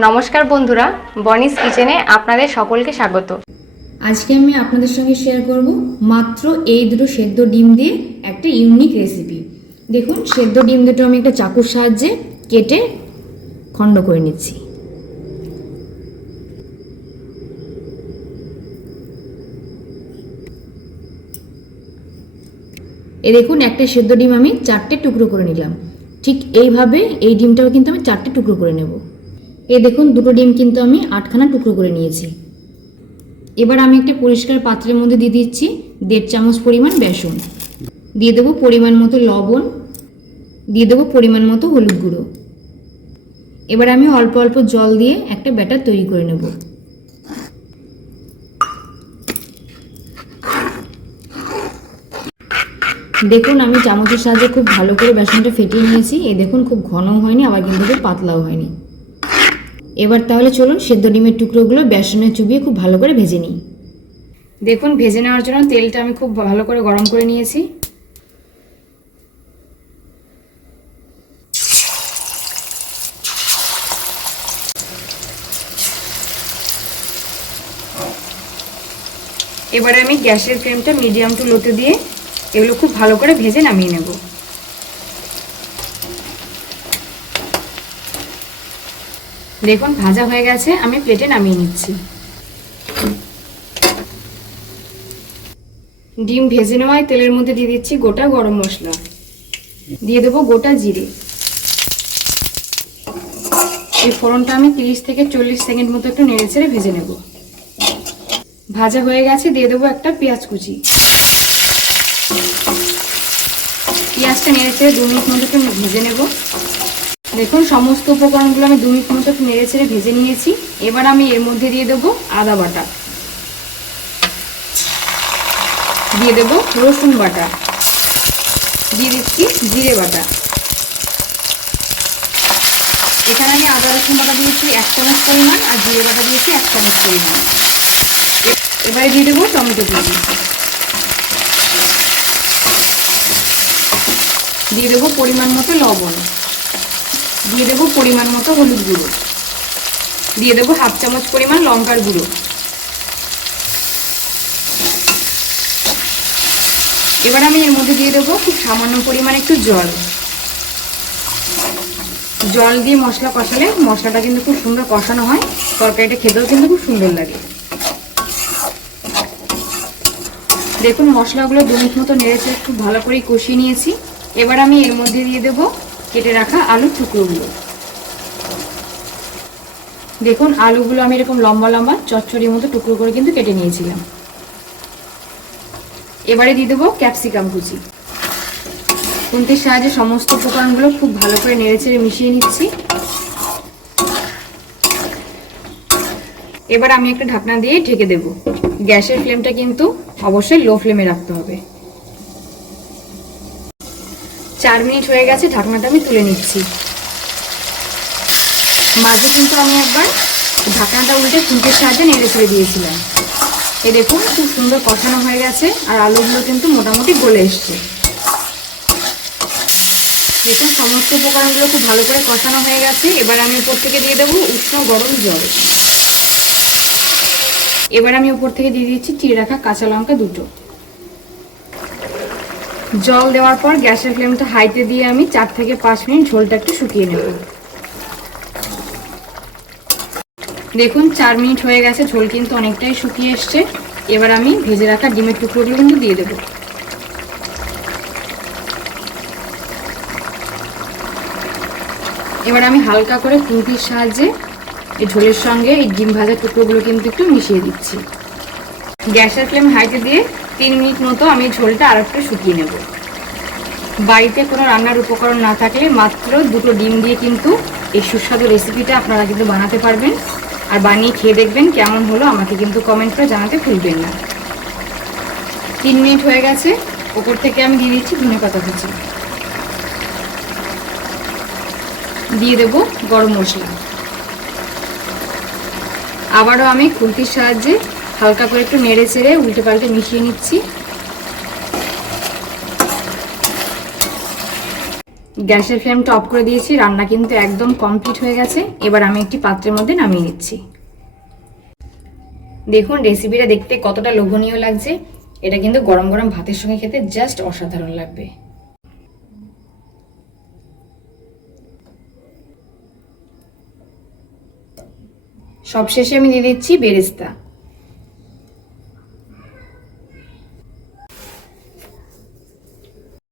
নমস্কার বন্ধুরা, বনিস কিচেনে আপনাদের সকলকে স্বাগত। আজকে আমি আপনাদের সঙ্গে শেয়ার করব মাত্র এই দুটো সেদ্ধ ডিম দিয়ে একটা ইউনিক রেসিপি দেখুন, সেদ্ধ ডিম দুটো আমি একটা চাকুর সাহায্যে কেটে খণ্ড করে নিচ্ছি। এ দেখুন, একটা সেদ্ধ ডিম আমি চারটে টুকরো করে নিলাম। ঠিক এইভাবে এই ডিমটাও কিন্তু আমি চারটে টুকরো করে নেব। এ দেখুন, দুটো ডিম কিন্তু আমি আটখানা টুকরো করে নিয়েছি। এবার আমি একটা পরিষ্কার পাত্রের মধ্যে দিয়ে দিচ্ছি দেড় চামচ পরিমাণ বেসন। দিয়ে দেবো পরিমাণ মতো লবণ। দিয়ে দেবো পরিমাণ মতো হলুদ গুঁড়ো। এবার আমি অল্প অল্প জল দিয়ে একটা ব্যাটার তৈরি করে নেব। দেখুন, আমি চামচের সাহায্যে খুব ভালো করে বেসনটা ফেটিয়ে নিয়েছি। এ দেখুন, খুব ঘনও হয়নি, আবার কিন্তু পাতলাও হয়নি। এবার তাহলে চলুন সেদ্ধ ডিমের টুকরোগুলো বেসনে চুবিয়ে খুব ভালো করে ভেজে নিই। দেখুন, ভেজে নেওয়ার জন্য তেলটা আমি খুব ভালো করে গরম করে নিয়েছি। এবারে আমি গ্যাসের ফ্লেমটা মিডিয়াম টু লোতে দিয়ে এগুলো খুব ভালো করে ভেজে নামিয়ে নেব। দেখুন, ভাজা হয়ে গেছে, আমি প্লেটে নামিয়ে নিচ্ছি। ডিম ভেজে নেওয়ায় তেলের মধ্যে দিয়ে দিচ্ছি গোটা গরম মশলা। দিয়ে দেবো গোটা জিরে। এই ফোড়নটা আমি তিরিশ থেকে চল্লিশ সেকেন্ড মতো একটু নেড়ে ছেড়ে ভেজে নেব। ভাজা হয়ে গেছে, দিয়ে দেবো একটা পেঁয়াজ কুচি। পেঁয়াজটা নেড়ে ছেড়ে দু মিনিট মতো একটু ভেজে নেব। দেখুন, সমস্ত উপকরণগুলো আমি দু মিনিট মতো একটু নেড়ে ছেড়ে ভেজে নিয়েছি। এবার আমি এর মধ্যে দিয়ে দেবো আদা বাটা। দিয়ে দেবো রসুন বাটা। দিয়ে দিচ্ছি জিরে বাটা। এখানে আমি আদা রসুন বাটা দিয়েছি এক চামচ পরিমাণ আর জিরে বাটা দিয়েছি এক চামচ পরিমাণ। এবারে দিয়ে দেবো টমেটো কুচি। দিয়ে দেবো পরিমাণ মতো লবণ। দিয়ে দেবো পরিমাণ মতো হলুদ গুঁড়ো। দিয়ে দেবো হাফ চামচ পরিমাণ লঙ্কার গুঁড়ো। এবার আমি এর মধ্যে দিয়ে দেবো খুব সামান্য পরিমাণ একটু জল। জল দিয়ে মশলা কষালে মশলাটা কিন্তু খুব সুন্দর কষানো হয়, তরকারিটা খেতেও কিন্তু খুব সুন্দর লাগে। দেখুন মশলাগুলো দু মতো নেড়েছে খুব ভালো করে কষিয়ে নিয়েছি। এবার আমি এর মধ্যে দিয়ে দেব কেটে রাখা আলুর টুকরোগুলো। দেখুন, আলুগুলো আমি এরকম লম্বা লম্বা চচ্চড়ির মতো টুকরো করে কিন্তু কেটে নিয়েছিলাম। এবারে দিয়ে দেবো ক্যাপসিকাম কুচি। খুন্তির সাহায্যে সমস্ত উপকরণগুলো খুব ভালো করে নেড়ে নেড়েচেড়ে মিশিয়ে নিচ্ছি। এবার আমি একটা ঢাকনা দিয়ে ঢেকে দেব। গ্যাসের ফ্লেমটা কিন্তু অবশ্যই লো ফ্লেমে রাখতে হবে। চার মিনিট হয়ে গেছে, ঢাকনাটা আমি তুলে নিচ্ছি। মাঝে কিন্তু আমি একবার ঢাকনাটা উল্টে খুন্তির সাহায্যে নেড়ে ছেড়ে দিয়েছিলাম। এ দেখুন, খুব সুন্দর কষানো হয়ে গেছে, আর আলুগুলো কিন্তু মোটামুটি গলে এসছে। দেখুন, সমস্ত উপকরণগুলো খুব ভালো করে কষানো হয়ে গেছে। এবার আমি উপর থেকে দিয়ে দেবো উষ্ণ গরম জল। এবার আমি উপর থেকে দিয়ে দিচ্ছি চিড়ে রাখা কাঁচা লঙ্কা দুটো। জল দেওয়ার পর গ্যাসের ফ্লেমটা হাইতে দিয়ে আমি চার থেকে পাঁচ মিনিট ঝোলটা একটু শুকিয়ে নেব। দেখুন, চার মিনিট হয়ে গেছে, ঝোল কিন্তু অনেকটাই শুকিয়ে এসছে। এবার আমি ভেজে রাখা ডিমের টুকরোগুলো কিন্তু দিয়ে দেবো। এবার আমি হালকা করে খুন্তির সাহায্যে এই ঝোলের সঙ্গে এই ডিম ভাজার টুকরোগুলো কিন্তু একটু মিশিয়ে দিচ্ছি। গ্যাসের ফ্লেম হাইতে দিয়ে তিন মিনিট মতো আমি ঝোলটা আর একটু শুকিয়ে নেব। বাড়িতে কোনো রান্নার উপকরণ না থাকলে মাত্র দুটো ডিম দিয়ে কিন্তু এই সুস্বাদু রেসিপিটা আপনারা কিন্তু বানাতে পারবেন। আর বানিয়ে খেয়ে দেখবেন কেমন হলো, আমাকে কিন্তু কমেন্ট করে জানাতে ভুলবেন না। তিন মিনিট হয়ে গেছে, ওপর থেকে আমি দিয়ে দিচ্ছি ধনে পাতা কুচি। দিয়ে দেব গরম মশলা। আবারও আমি খুন্তির সাহায্যে হালকা করে একটু নেড়ে চেড়ে উল্টে পাল্টে মিশিয়ে নিচ্ছি। গ্যাসের ফ্লেমটা অফ করে দিয়েছি, রান্না কিন্তু একদম কমপ্লিট হয়ে গেছে। এবার আমি একটি পাত্রের মধ্যে নামিয়ে নিচ্ছি। দেখুন, রেসিপিটা দেখতে কতটা লোভনীয় লাগছে। এটা কিন্তু গরম গরম ভাতের সঙ্গে খেতে জাস্ট অসাধারণ লাগবে। সবশেষে আমি দিয়ে দিচ্ছি বেরেস্তা।